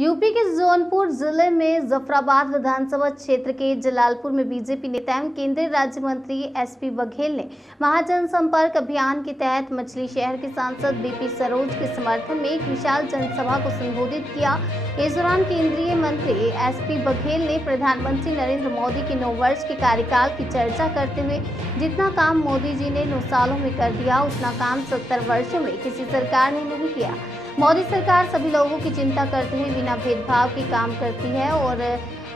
UP के जौनपुर जिले में जफराबाद विधानसभा क्षेत्र के जलालपुर में बीजेपी नेता एवं केंद्रीय राज्य मंत्री एसपी बघेल ने महाजन संपर्क अभियान के तहत मछली शहर के सांसद बीपी सरोज के समर्थन में एक विशाल जनसभा को संबोधित किया। इस दौरान केंद्रीय मंत्री एसपी बघेल ने प्रधानमंत्री नरेंद्र मोदी के 9 वर्ष के कार्यकाल की चर्चा करते हुए जितना काम मोदी जी ने 9 सालों में कर दिया उतना काम 70 वर्षों में किसी सरकार ने नहीं किया। मोदी सरकार सभी लोगों की चिंता करते हुए बिना भेदभाव के काम करती है और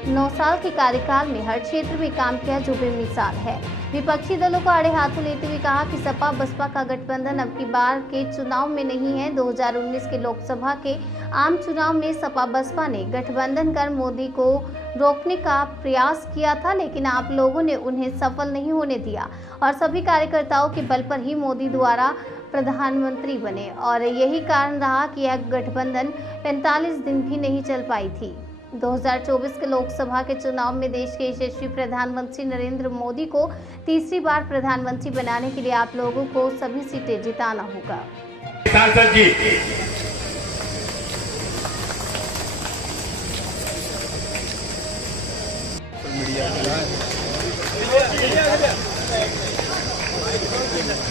9 साल के कार्यकाल में हर क्षेत्र में काम किया जो बेमिसाल है। विपक्षी दलों को आड़े हाथों लेते हुए कहा कि सपा बसपा का गठबंधन अब की बार के चुनाव में नहीं है। 2019 के लोकसभा के आम चुनाव में सपा बसपा ने गठबंधन कर मोदी को रोकने का प्रयास किया था, लेकिन आप लोगों ने उन्हें सफल नहीं होने दिया और सभी कार्यकर्ताओं के बल पर ही मोदी द्वारा प्रधानमंत्री बने और यही कारण रहा कि यह गठबंधन 45 दिन भी नहीं चल पाई थी। 2024 के लोकसभा के चुनाव में देश के यशस्वी प्रधानमंत्री नरेंद्र मोदी को तीसरी बार प्रधानमंत्री बनाने के लिए आप लोगों को सभी सीटें जिताना होगा। सांसद जी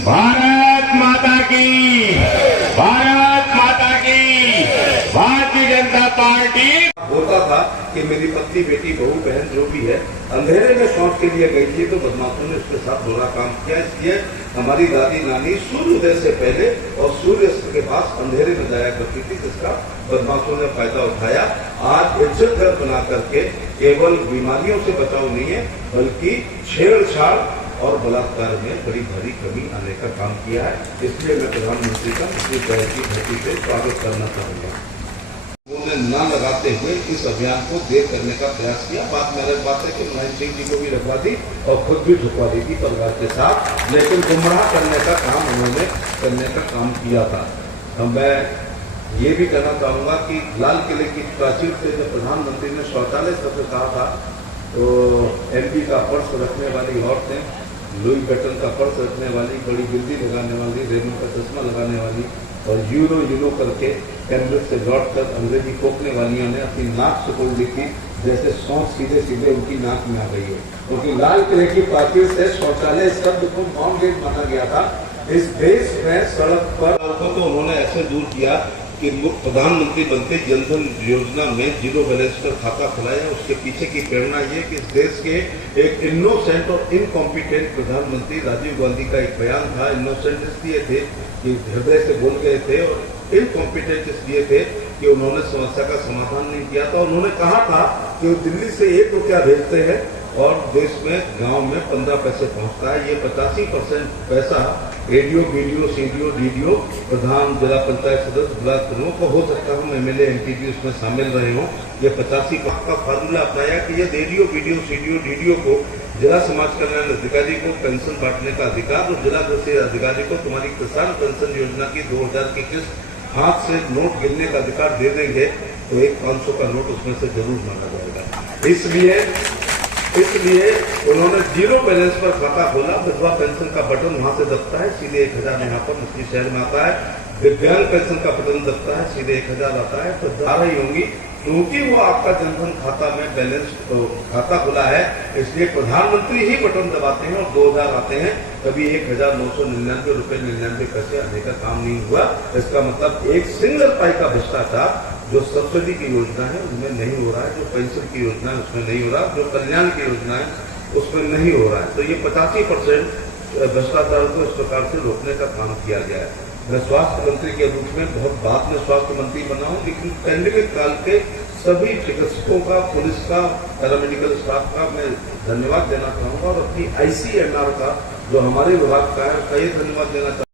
भारत माता की, भारत माता की, भारतीय जनता पार्टी। होता था कि मेरी पत्नी बेटी बहू बहन जो भी है अंधेरे में शौच के लिए गई थी तो बदमाशों ने उसके साथ बुरा काम किया। इसलिए हमारी दादी नानी सूर्योदय से पहले और सूर्यास्त के पास अंधेरे में जाया करती थी, जिसका बदमाशों ने फायदा उठाया। आज इज्जत घर बना करके केवल बीमारियों से बचाव नहीं है बल्कि छेड़छाड़ और बलात्कार में बड़ी भारी कमी आने का काम किया है। इसलिए मैं प्रधानमंत्री का इसी तरह की धरती पे स्वागत करना चाहूंगा। उन्होंने न लगाते हुए इस अभियान को देर करने का प्रयास किया। बात में अलग बात है कि मुलायम सिंह जी को भी लगवा दी और खुद भी झुकवा दी थी परिवार के साथ, लेकिन गुमराह करने का काम उन्होंने करने का काम किया था। अब मैं ये भी कहना चाहूंगा कि लाल किले की प्राचीर से जब प्रधानमंत्री ने शौचालय शब्द कहा था तो MP का पर्स रखने वाली औरतें, लुई बैटन का पर्स रखने वाली, बड़ी बिल्ली लगाने वाली, रेमंड का चश्मा लगाने वाली और यूनो करके कैम्ब्रिज से लौटकर अंग्रेजी कोकने वालियों ने अपनी नाक सुकोड़ ली थी, जैसे सौंच सीधे सीधे उनकी नाक में आ गई है, क्योंकि लाल किले की प्राचीर से शौचालय शब्द को नॉन गेट माना गया था। इस देश में सड़क पर तो उन्होंने ऐसे दूर किया कि प्रधानमंत्री बनते जनधन योजना में 0 बैलेंस पर खाता खुलाया। उसके पीछे की प्रेरणा ये कि इस देश के एक इनोसेंट और इनकॉम्पिटेंट प्रधानमंत्री राजीव गांधी का एक बयान था। इनोसेंट इसलिए थे कि हृदय से बोल गए थे और इनकॉम्पिटेंट इसलिए थे कि उन्होंने समस्या का समाधान नहीं किया था। उन्होंने कहा था कि वो दिल्ली से 1 रुपया भेजते हैं और देश में गांव में 15 पैसे पहुंचता है। ये 85% पैसा रेडियो, वीडियो, सीडीओ, डीडीओ, प्रधान, जिला पंचायत सदस्य, ब्लॉक प्रमुख को हो सकता है MLA MP भी उसमें शामिल रहे हों। ये 85 का फार्मूला अपनाया कि ये रेडियो, वीडियो, सीडीओ, डीडीओ को जिला समाज कल्याण अधिकारी को पेंशन बांटने का अधिकार और जिला कृषि अधिकारी को तुम्हारी किसान पेंशन योजना की 2000 की किस्त हाथ से नोट गिनने का अधिकार दे देंगे तो एक 500 का नोट उसमें से जरूर मांगा जाएगा। इसलिए उन्होंने 0 बैलेंस पर खाता खोला। विधवा पेंशन का बटन वहां से दबता है, सीधे 1000 यहाँ पर मछली शहर में आता है। दिव्यांग पेंशन का बटन दबता है, सीधे 1000 आता है। तो जा रही होंगी क्योंकि वो आपका जनधन खाता में बैलेंस खाता खुला है, इसलिए प्रधानमंत्री ही बटन दबाते हैं और 2000 आते हैं। कभी 1999 रुपये 99 पैसे आने का काम नहीं हुआ। इसका मतलब एक सिंगल पाई का भ्रष्टाचार जो सब्सिडी की योजना है उनमें नहीं हो रहा है, जो पेंशन की योजना है उसमें नहीं हो रहा, जो कल्याण की योजना है उसमें नहीं हो रहा है। तो ये 85% भ्रष्टाचार को इस प्रकार से रोकने का काम किया गया है। मैं स्वास्थ्य मंत्री के रूप में बहुत बाद में स्वास्थ्य मंत्री बना हूं, लेकिन पैंडेमिक काल के सभी चिकित्सकों का, पुलिस का, पैरामेडिकल स्टाफ का मैं धन्यवाद देना चाहूंगा और अपनी ICMR का जो हमारे विभाग का है उसका ये धन्यवाद देना चाहूँगा।